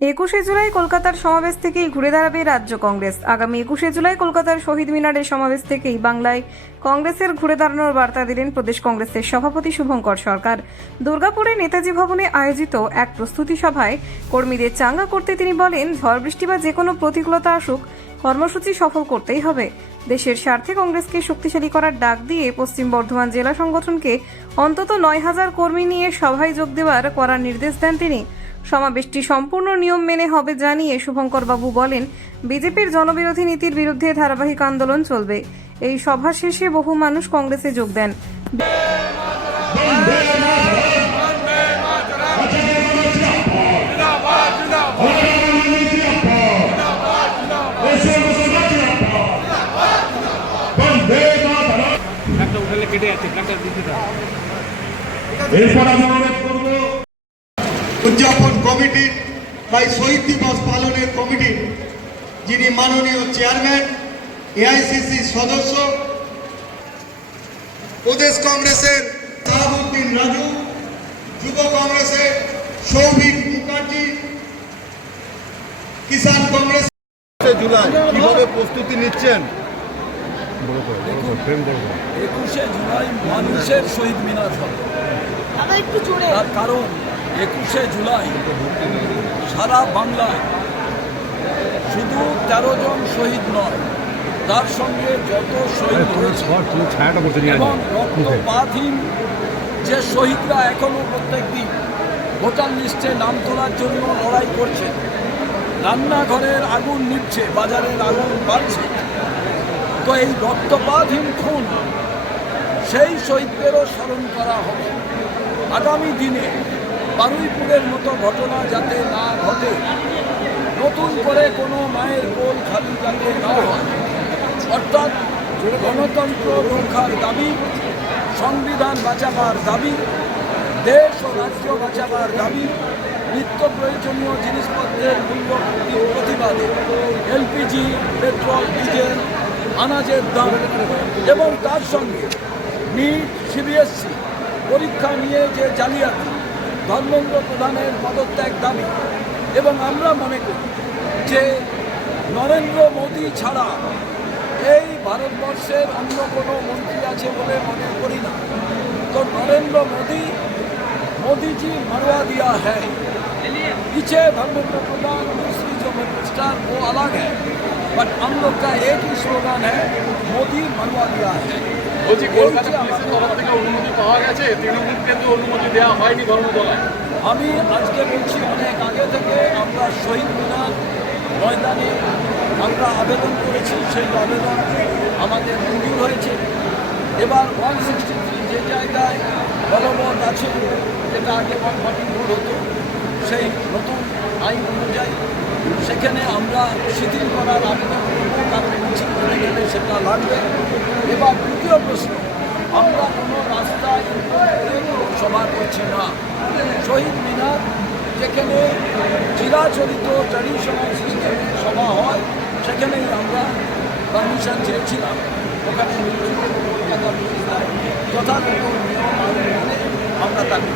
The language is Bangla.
21শে জুলাই কলকাতার সমাবেশ থেকেই ঘুরে দাঁড়াবে রাজ্য কংগ্রেস। আগামী 21শে জুলাই কলকাতার শহীদ মিনারের সমাবেশ থেকেই বাংলায় কংগ্রেসের ঘুরে দাঁড়ানোর বার্তা দিলেন প্রদেশ কংগ্রেসের সভাপতি শুভঙ্কর সরকার। দুর্গাপুরে নেতাজি ভবনে আয়োজিত এক প্রস্তুতি সভায় কর্মীদের চাঙ্গা করতে তিনি বলেন, ঝড় বৃষ্টি বা যে কোনো প্রতিকূলতা আসুক, কর্মসূচি সফল করতেই হবে। দেশের স্বার্থে কংগ্রেসকে শক্তিশালী করার ডাক দিয়ে পশ্চিম বর্ধমান জেলা সংগঠনকে অন্তত 9,000 কর্মী নিয়ে সভায় যোগ দেওয়ার করার নির্দেশ দেন তিনি। সমাবেশটি সম্পূর্ণ নিয়ম মেনে হবে জানিয়ে শুভঙ্কর বাবু বলেন, বিজেপির জনবিরোধী নীতির বিরুদ্ধে ধারাবাহিক আন্দোলন চলবে। এই সভা শেষে বহু মানুষ কংগ্রেসে যোগ দেন। উদযাপন কমিটির বা শহীদ দিবস পালনের কমিটির যিনি মাননীয় চেয়ারম্যান, এআইসিসি সদস্য, প্রদেশ কংগ্রেসের শাহাবুদ্দিন রাজু, যুব কংগ্রেসের সৌভিক মুখার্জি, কিষাণ কংগ্রেস। জুলাই কিভাবে প্রস্তুতি নিচ্ছেন? 21শে জুলাই মানুষের শহীদ মিনার হবে। তার কারণ 21শে জুলাই সারা বাংলায় শুধু 13 জন শহীদ নয়, তার সঙ্গে যত শহীদ হয়েছে এবং রক্তপাতহীন যে শহীদরা এখনো প্রত্যেক দিন ভোটার লিস্টে নাম তোলার জন্য লড়াই করছে, রান্নাঘরের আগুন নিভছে, বাজারের আগুন বাড়ছে, তো এই রক্তপাতহীন খুন সেই শহীদদেরও স্মরণ করা হবে। আগামী দিনে বারুইপুরের মতো ঘটনা যাতে না ঘটে, নতুন করে কোনো মায়ের কোল খালি যাতে না হয়, অর্থাৎ গণতন্ত্র রক্ষার দাবি, সংবিধান বাঁচাবার দাবি, দেশ ও রাজ্য বাঁচাবার দাবি, নিত্য প্রয়োজনীয় জিনিসপত্রের মূল্য বৃদ্ধির প্রতিবাদে এলপিজি, পেট্রোল, ডিজেল, আনাজের দাম এবং তার সঙ্গে নিট, সিবিএসসি পরীক্ষা নিয়ে যে জালিয়াতি, ধর্মেন্দ্র প্রধানের পদত্যাগ দাবি, এবং আমরা মনে করি যে নরেন্দ্র মোদী ছাড়া এই ভারতবর্ষের অন্য কোনো মন্ত্রী আছে বলে মনে করি না। তো নরেন্দ্র मोदी जी मरवा दिया है, पीछे धर्मेंद्र प्रधान, दूसरी जो मिनिस्टर वो अलग है, बट हम लोग का एक ही स्लोगन है, मोदी मरवा दिया है। আমি আজকে বলছি, অনেক আগে থেকে আমরা শহীদ মিনার ময়দানে আমরা আবেদন করেছি, সেই আবেদন আমাদের মঞ্জুর হয়েছে। এবার 163 যে জায়গায় বলবৎ আছে, যেটা আগে 144 হতো, সেই নতুন আইন অনুযায়ী সেখানে আমরা শিথিল করার আবেদন করব, কারণ মিছিল করে গেলে সেটা লাগবে। এবার দ্বিতীয় প্রশ্ন, আমরা কোনো রাস্তায় সভা করছি না। শহীদ মিনার যেখানে চিরাচরিত ট্র্যাডিশনাল সিস্টেমে সভা হয়, সেখানেই আমরা পারমিশন চেয়েছিলাম। ওখানে যথাযথ নিয়ম আমরা তাকে